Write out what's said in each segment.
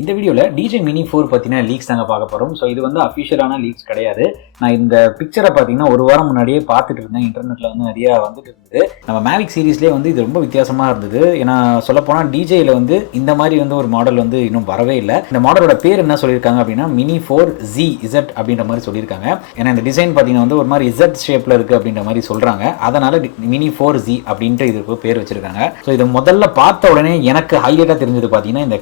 இந்த வீடியோவில் DJI Mini 4 பற்றின லீக்ஸ் தாங்க பார்க்க போகிறோம். ஸோ இது வந்து அஃபிஷியலான லீக்ஸ் கிடையாது. நான் இந்த பிக்சரை பார்த்தீங்கன்னா ஒரு வாரம் முன்னாடியே பார்த்துட்டு இருந்தேன். இன்டர்நெட்டில் வந்து நிறையா வந்துட்டு இருந்தது. நம்ம மேவிக் சீரீஸ்லேயே வந்து இது ரொம்ப வித்தியாசமாக இருந்தது. ஏன்னா சொல்லப்போனால் DJIயில் வந்து இந்த மாதிரி வந்து ஒரு மாடல் வந்து இன்னும் வரவே இல்லை. இந்த மாடலோட பேர் என்ன சொல்லியிருக்காங்க அப்படின்னா Mini 4Z அப்படின்ற மாதிரி சொல்லியிருக்காங்க. ஏன்னா இந்த டிசைன் பார்த்தீங்கன்னா வந்து ஒரு மாதிரி Z ஷேப்பில் இருக்குது அப்படின்ற மாதிரி சொல்கிறாங்க. அதனால் Mini 4Z அப்படின்ட்டு இதுக்கு பேர் வச்சிருக்காங்க. ஸோ இதை முதல்ல பார்த்த உடனே எனக்கு ஹைலைட்டாக தெரிஞ்சது பார்த்தீங்கன்னா இந்த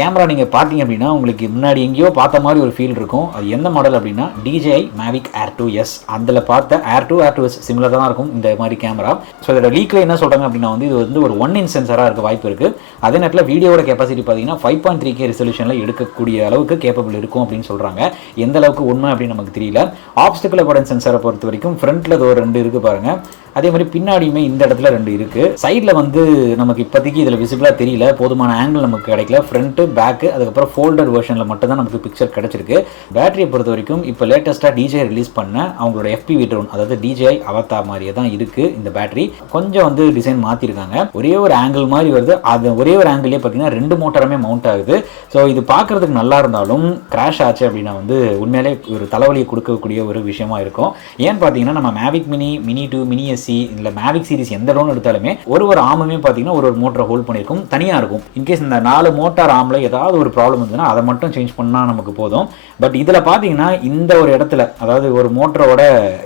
கேமரா நீங்கள் பார்த்தீங்க அப்படின்னா உங்களுக்கு முன்னாடி எங்கேயோ பார்த்த மாதிரி ஒரு ஃபீல் இருக்கும். அது எந்த மாடல் அப்படின்னா DJI Mavic Air 2S. அதில் பார்த்த Air 2S சிமிலராக தான் இருக்கும் இந்த மாதிரி கேமரா. ஸோ இதோட லீக்கில் என்ன சொல்கிறாங்க அப்படின்னா வந்து இது வந்து ஒரு 1 inch சென்சராக இருக்க வாய்ப்பு இருக்குது. அதே நேரத்தில் வீடியோட கெப்பாசிட்டி பார்த்தீங்கன்னா 5.3K ரெசல்யூஷனில் எடுக்கக்கூடிய அளவுக்கு கேப்பபிள் இருக்கும் அப்படின்னு சொல்கிறாங்க. எந்த அளவுக்கு உண்மை அப்படின்னு நமக்கு தெரியல. ஆப்ஸ்டிக்கல் அவாய்டன்ஸ் சென்சரை பொறுத்த வரைக்கும் ஃப்ரண்ட்டில் ஒரு 2 இருக்குது பாருங்கள். அதே மாதிரி பின்னாடியுமே இந்த இடத்துல 2 இருக்குது. சைடில் வந்து நமக்கு இப்போதைக்கு இதில் விசிபிளாக தெரியல. போதுமான ஆங்கிள் நமக்கு கிடைக்கல. ஃப்ரண்ட்டு பேக்கு அதுக்கப்புறம் ஃபோல்டர் வெர்ஷனில் மட்டும் தான் நமக்கு பிக்சர் கிடச்சிருக்கு. பேட்டரியை பொறுத்த வரைக்கும் இப்போ லேட்டஸ்ட்டாக DJI ரிலீஸ் பண்ண அவங்களோட FPV ட்ரோன் அதாவது DJI அவதார் மாதிரியே தான் இருக்குது இந்த பேட்டரி. கொஞ்சம் வந்து டிசைன் மாற்றிருக்காங்க. ஒரே ஒரு ஆங்கிள் மாதிரி வருது. அது ஒரே ஒரு ஆங்கிள்லேயே பார்த்தீங்கன்னா 2 மோட்டருமே மவுண்ட் ஆகுது. ஸோ இது பார்க்குறதுக்கு நல்லா இருந்தாலும் கிராஷ் ஆச்சு அப்படின்னா வந்து உண்மையிலே ஒரு தலைவலியை கொடுக்கக்கூடிய ஒரு விஷயமா இருக்கும். ஏன்னு பார்த்தீங்கன்னா நம்ம Mavic Mini, Mini 2, Mini SE இல்லை Mavic சீரிஸ் எந்த ட்ரோன் எடுத்தாலுமே ஒரு ஆமுமே பார்த்தீங்கன்னா ஒரு மோட்டரை ஹோல்ட் பண்ணியிருக்கும், தனியாக இருக்கும். இன்கேஸ் இந்த 4 மோட்டார் ஆமில் ஏதாவது ஒரு ப்ராப்ளம் இருந்ததுன்னா அதை மட்டும் சேஞ்ச் பண்ணால் நமக்கு போதும். பட் இதில் பார்த்தீங்கன்னா இந்த ஒரு இடத்துல அதாவது ஒரு மோட்டரோட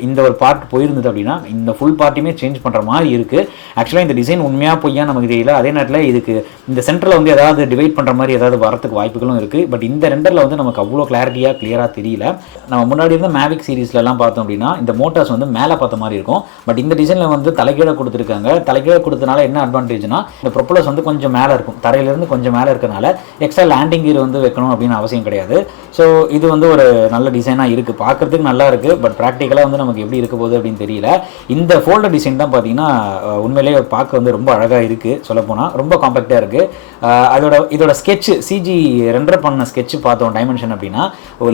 இந்த ஒரு பார்ட் போயிருந்தது அப்படின்னா இந்த ஃபுல் பார்ட்டியுமே சேஞ்ச் பண்ணுற மாதிரி இருக்குது. ஆக்சுவலாக இந்த டிசைன் உண்மையாக பொய்யா நமக்கு தெரியல. அதே நேரத்தில் இதுக்கு இந்த சென்டரில் வந்து ஏதாவது டிவைட் பண்ணுற மாதிரி ஏதாவது வரத்துக்கு வாய்ப்புகளும் இருக்குது. பட் இந்த ரெண்டரில் வந்து நமக்கு அவ்வளோ கிளியராக தெரியல. நம்ம முன்னாடி இருந்த மேவிக் சீரிஸ்லலாம் பார்த்தோம் அப்படின்னா இந்த மோட்டார்ஸ் வந்து மேலே பார்த்த மாதிரி இருக்கும். பட் இந்த டிசைனில் வந்து தலைகீழ கொடுத்துருக்காங்க. தலைகீழ கொடுத்தனால என்ன அட்வான்டேஜ்னா இந்த ப்ரொப்பலர்ஸ் வந்து கொஞ்சம் மேலே இருக்கும். தரையிலிருந்து கொஞ்சம் மேலே இருக்கிறனால எக்ஸ்ட்ரா லேண்டிங் கியர் வந்து வைக்கணும் அப்படின்னு அவசியம் கிடையாது. ஸோ இது வந்து ஒரு நல்ல டிசைனாக இருக்குது. பார்க்குறதுக்கு நல்லா இருக்குது. பட் ப்ராக்டிக்கலாக வந்து நமக்கு எப்படி இருக்க போகுது அப்படின்னு தெரியல. இந்த ஃபோல்டர் டிசைன் தான் பார்த்தீங்கன்னா உண்மையிலேயே பார்க்க வந்து ரொம்ப அழகாக இருக்குது. சொல்லப்போனால் ரொம்ப காம்பேக்டாக இருக்குது. இதோட ஸ்கெட்ச் சிஜி ரெண்டர் பண்ண ஸ்கெட்ச் பார்த்தோம் டைமென்ஷன் அப்படின்னா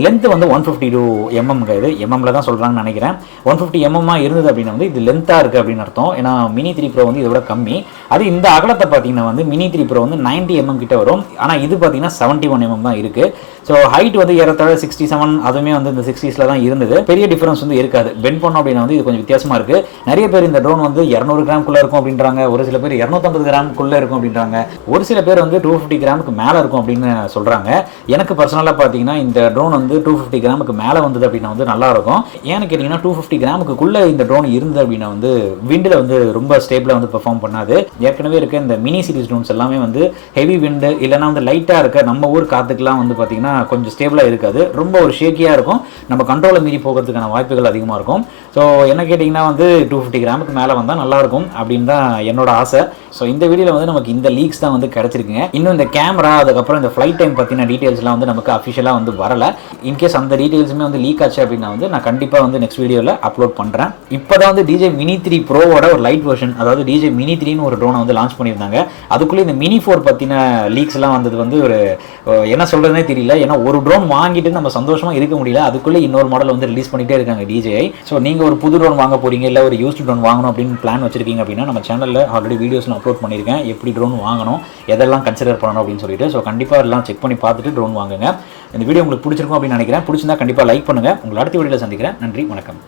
லென்த் வந்து 152 mm கிடையாது. எம்எம்ல தான் சொல்கிறாங்கன்னு நினைக்கிறேன். 150 mm இருந்தது அப்படின்னா வந்து இது லென்த்தாக இருக்குது அப்படின்னு அர்த்தம். ஏன்னா Mini 3 Pro வந்து இதோட கம்மி. அது இந்த அகலத்தை பார்த்தீங்கன்னா வந்து Mini 3 Pro வந்து 90 mm கிட்ட வரும். ஆனால் இது பார்த்தீங்கன்னா 71 mm தான் இருக்குது. ஸோ ஹைட் வந்து ஏறத்தாழ 67 அதுவுமே வந்து இந்த 60s தான் இருந்தது. பெரிய டிஃபரன்ஸ் வந்து இருக்காது. பெண்ட் பண்ணோம் அப்படின்னா வந்து இது கொஞ்சம் வித்தியாசமாக இருக்குது. நிறைய பேர் இந்த ட்ரோன் வந்து 200 கிராமுக்குள்ளே இருக்கும் அப்படின்றாங்க. ஒரு சில பேர் 250 கிராமுக்குள்ளே இருக்கும் அப்படின்றாங்க. ஒரு சில பேர் வந்து 250 கிராமுக்கு மேலே இருக்கும் அப்படின்னு சொல்கிறாங்க. எனக்கு பர்சனலாக பார்த்தீங்கன்னா இந்த ட்ரோன் வந்து 250 கிராமுக்கு மேலே வந்தது அப்படின்னா வந்து நல்லா இருக்கும். ஏன்னு கேட்டிங்கன்னா 250 கிராமுக்குள்ளே இந்த ட்ரோன் இருந்தது அப்படின்னா வந்து விண்டில் வந்து ரொம்ப ஸ்டேபிளாக வந்து பெர்ஃபார்ம் பண்ணாது. ஏற்கனவே இருக்க இந்த மினி சீரிஸ் ட்ரோன்ஸ் எல்லாமே வந்து ஹெவி விண்டு இல்லைனா வந்து லைட்டாக இருக்க நம்ம ஊர் காற்றுக்கெலாம் வந்து பார்த்தீங்கன்னா கொஞ்சம் ஸ்டேபிளாக இருக்காது. ரொம்ப ஒரு ஷேக்கியாக இருக்கும். நம்ம கண்ட்ரோலை மீறி போகிறதுக்கான வாய்ப்புகள் அதிகமாக இருக்கும். ஸோ என்ன கேட்டிங்கன்னா வந்து 250 கிராமுக்கு மேலே வந்தால் நல்லாயிருக்கும் அப்படின்னு தான் என்னோட ஆசை. ஸோ இந்த வீடியோவில் வந்து நமக்கு இந்த லீக்ஸ் தான் வந்து கிடச்சிருக்குங்க. இன்னும் இந்த கேமரா அதுக்கப்புறம் இந்த ஃப்ளைட் டைம் பற்றின டீட்டெயில்ஸ்லாம் வந்து நமக்கு அஃபிஷியலாக வந்து வரலை. இன்கேஸ் அந்த டீட்டெயில்ஸுமே வந்து லீக் ஆச்சு அப்படின்னா வந்து நான் கண்டிப்பாக வந்து நெக்ஸ்ட் வீடியோவில் அப்லோட் பண்ணுறேன். இப்போ தான் வந்து DJI Mini 3 Proவோட ஒரு லைட் வெர்ஷன் அதாவது DJI Mini 3ன்னு ஒரு ட்ரோனை வந்து லான்ச் பண்ணியிருந்தாங்க. அதுக்குள்ளே இந்த Mini 4 பற்றின லீக்ஸ்லாம் வந்தது வந்து ஒரு என்ன சொல்கிறதுனே தெரியல. ஏன்னா ஒரு ட்ரோன் வாங்கிட்டு நம்ம சந்தோஷமாக இருக்க முடியல. அதுக்குள்ளே இன்னொரு மாடல் வந்து ரிலீஸ் பண்ணிகிட்டே இருக்காங்க DJI. ஸோ நீங்கள் ஒரு புது ட்ரோன் வாங்க போகிறீங்க இல்லை ஒரு யூஸ்டு ட்ரோன் வாங்கணும் அப்படின்னு பிளான் வச்சிருக்கீங்க அப்படின்னா நம்ம சேனலில் ஆல்ரெடி வீடியோஸ் நான் அப்லோட் பண்ணியிருக்கேன். எப்படி ட்ரோன் வாங்கணும் எதெல்லாம் கன்சிடர் பண்ணணும் அப்படின்னு சொல்லிட்டு. ஸோ கண்டிப்பாக எல்லாம் செக் பண்ணி பார்த்துட்டு ட்ரோன் வாங்குங்க. இந்த வீடியோ உங்களுக்கு பிடிச்சிருக்கும் அப்படின்னு நினைக்கிறேன். பிடிச்சிருந்தா கண்டிப்பாக லைக் பண்ணுங்கள். உங்களை அடுத்த வீடியோவில் சந்திக்கிறேன். நன்றி, வணக்கம்.